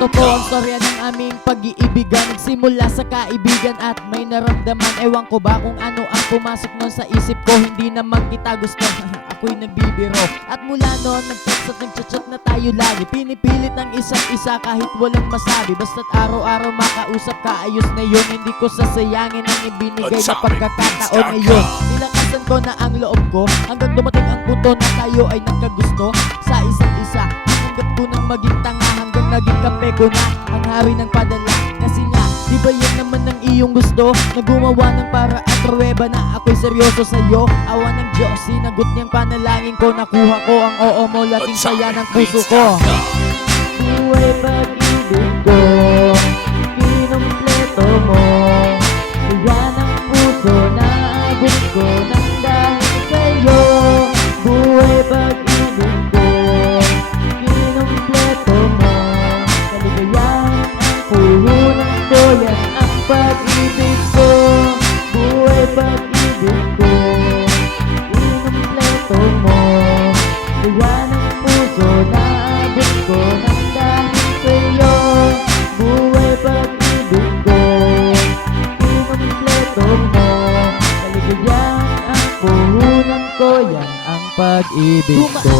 Ito po ang storya ng aming pag-iibigan. Nagsimula sa kaibigan at may naramdaman. Ewan ko ba kung ano ang pumasok nun sa isip ko. Hindi naman kita gusto ako'y nagbibiro. At mula noon nag-text at nag-chat na tayo lagi. Pinipilit ang isa't isa kahit walang masabi. Basta't araw-araw makausap ka, ayos na yun. Hindi ko sasayangin ang ibinigay na pagkakataon ngayon. Nilakasan ko na ang loob ko hanggang dumating ang punto na tayo ay nagkagusto sa isa't isa. Hanggat ko nang maging tanga hanggang naging kape ko na ang hari ng padala. Kasi nga, di ba yan naman ang iyong gusto na gumawa ng paraan pruweba na ako'y seryoso sa'yo. Awa ng Diyos, sinagot niyang panalangin ko. Nakuha ko ang oo mo, laking saya ng puso ko. Buhay pag-ibig ko, kinumpleto mo. Saya ng puso na abot ko nang dahil sa'yo. Buhay pag-ibig ko, kinumpleto mo. Kaligayahan ang puhunan ko, yan ang pag-ibig ko. Buhay pag-ibig ko, kinumpleto mo. Saya ng puso na abot ko nang dahil sa'yo. Buhay pag-ibig ko, kinumpleto mo. Kaligayahan ang puhunan ko, yan ang pag-ibig ko.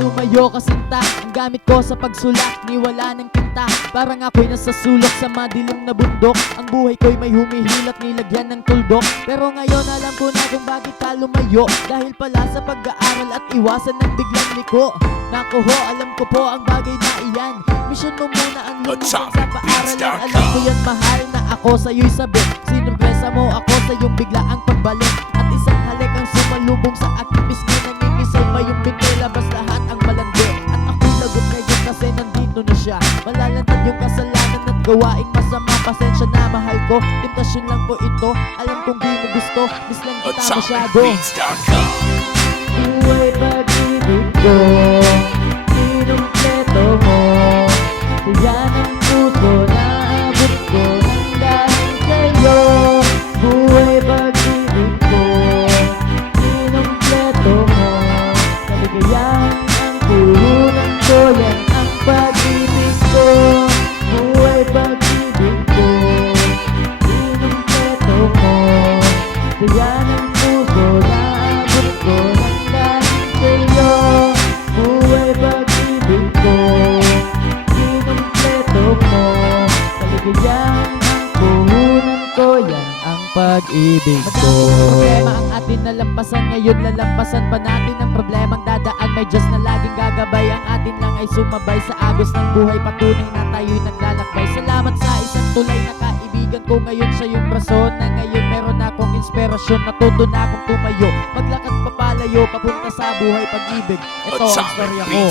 Lumayo kasinta ang gamit ko sa pagsulat, ni wala ng tinta. Parang ako'y nasa sulok sa madilim na bundok. Ang buhay ko'y may humihilot, nilagyan ng tuldok. Pero ngayon alam ko na kung bakit ka lumayo. Dahil pala sa pag-aaral at iwasan ng biglang liko. Naku ho, alam ko po ang bagay na iyan. Mission mo muna ang lumunod sa paaralan. Alam ko yan mahal na ako sa'yo'y sabi. Sinurpresa mo ako sa iyong biglaang pagbalik. At isang halik ang sumalubong sa aking pisngi. Nangingisay pa yung binti, labas lahat ang malandi. At ako'y lagot ngayon kasi nandito na siya. Malalantad yung kasalanan at gawaing masama. Pasensya na mahal ko, temptasyon lang po ito. Alam kong di mo gusto, miss lang kita masyado. Buhay pag-ibig ko, kinumpleto mo. Saya ng puso na abot ko nang dahil sa'yo. Buhay pag-ibig ko, kinumpleto mo. Kaligayahan ang puhunan ko, yan ang pag-ibig ko. Buhay pag-ibig ko, kinumpleto mo. Saya ng puso na abot ko nang dahil sa'yo. Buhay pag-ibig ko, kinumpleto mo. Kaligayahan ang puhunan ko, yan ang pag-ibig ko. Madaming problema ang atin nalampasan, ngayon lalampasan pa natin ang problemang dadaan. May Diyos na laging gagabay, ang atin lang ay sumabay sa agos ng buhay. Patunay na tayo'y naglalakbay. Salamat sa isang tulay na kaibigan ko, ngayon siya yung rason. Na ngayon meron akong inspirasyon, natuto na akong tumayo. Maglakad papalayo, papunta sa buhay pag-ibig. Ito ang storya ko.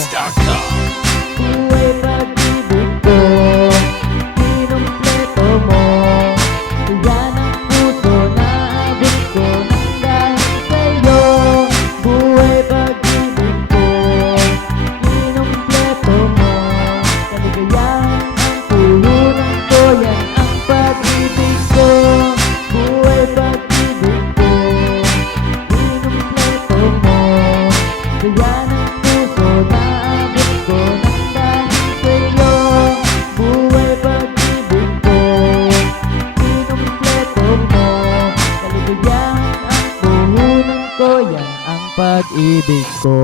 Buhay pag-ibig ko, kinumpleto mo. Saya ng puso na abot ko nang dahil sa'yo. Buhay pag-ibig ko, kinumpleto mo. Kaligayahan ang puhunan ko, yan ang pag-ibig ko. Buhay pag-ibig ko, kinumpleto mo. Saya ng puso na abot ko nang dahil sa'yo. Buhay pag-ibig ko, kinumpleto mo. Kaligayahan ang puhunan ko, yan ang pag-ibig ko.